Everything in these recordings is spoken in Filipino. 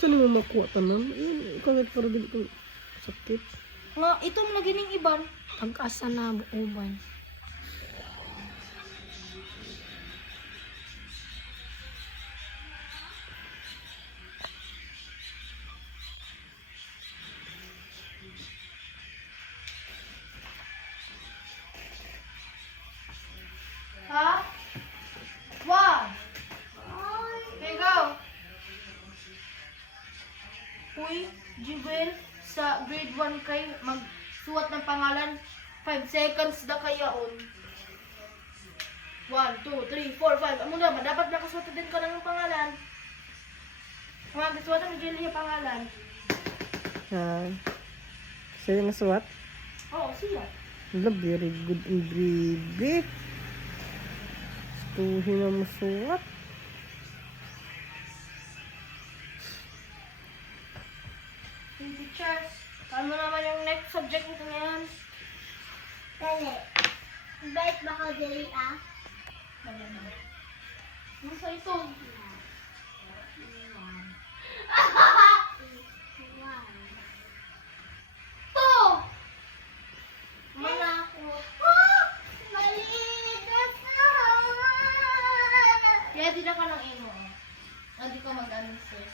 Saan mo makuha tanan? Ayun, ikaw para dito sakit. Nga, itong lagi ning iban. Pag-asa na uban. Ha? One. Okay, go. Uy, Jibel, sa grade 1 kay magsuwat ng pangalan. 5 seconds na kayaon. 1, 2, 3, 4, 5. Amo na, dapat nakasuwat din ka ng pangalan. Mga kasuwatan ni Jelly yung pangalan. Siya yung nasuwat? Oo, siya. Wala, very good and brave. Gustuhin na masuwat. Teachers, ano naman yung next subject nito ngayon? Dali. Bait ba ka dali ah? Ano sa ito? To! Malako. Maliit na sa. Kaya di na ka ng ino. Hindi ka mag-answer.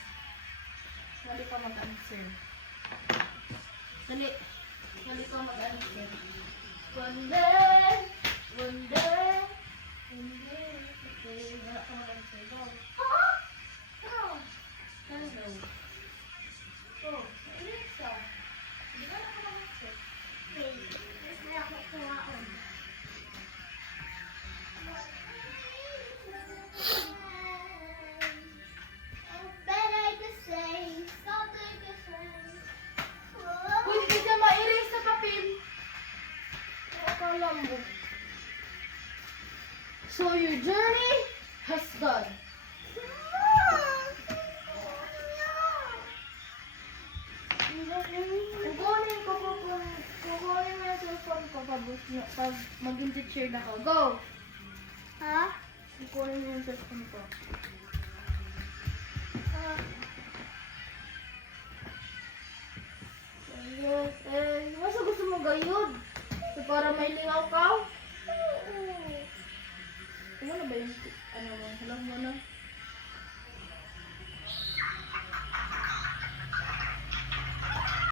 Hindi ka mag-answer. Dali. Hindi ka mag-answer. Wonder. Okay, wala ka mag-answer. Go. Go. Hello. Go. Alexa. Hindi ka na ka mag-answer. Okay. Mas na ako kumaon. Better to say, something to say. Uy, hindi ka ma-erase sa papel. Akala mo. So your journey has done. Kukunin mo yung cellphone ko pag maging teacher na ako. Go! Ha? Kukunin mo yung cellphone ko. Masa gusto mo gayod? So, para may lingaw ka?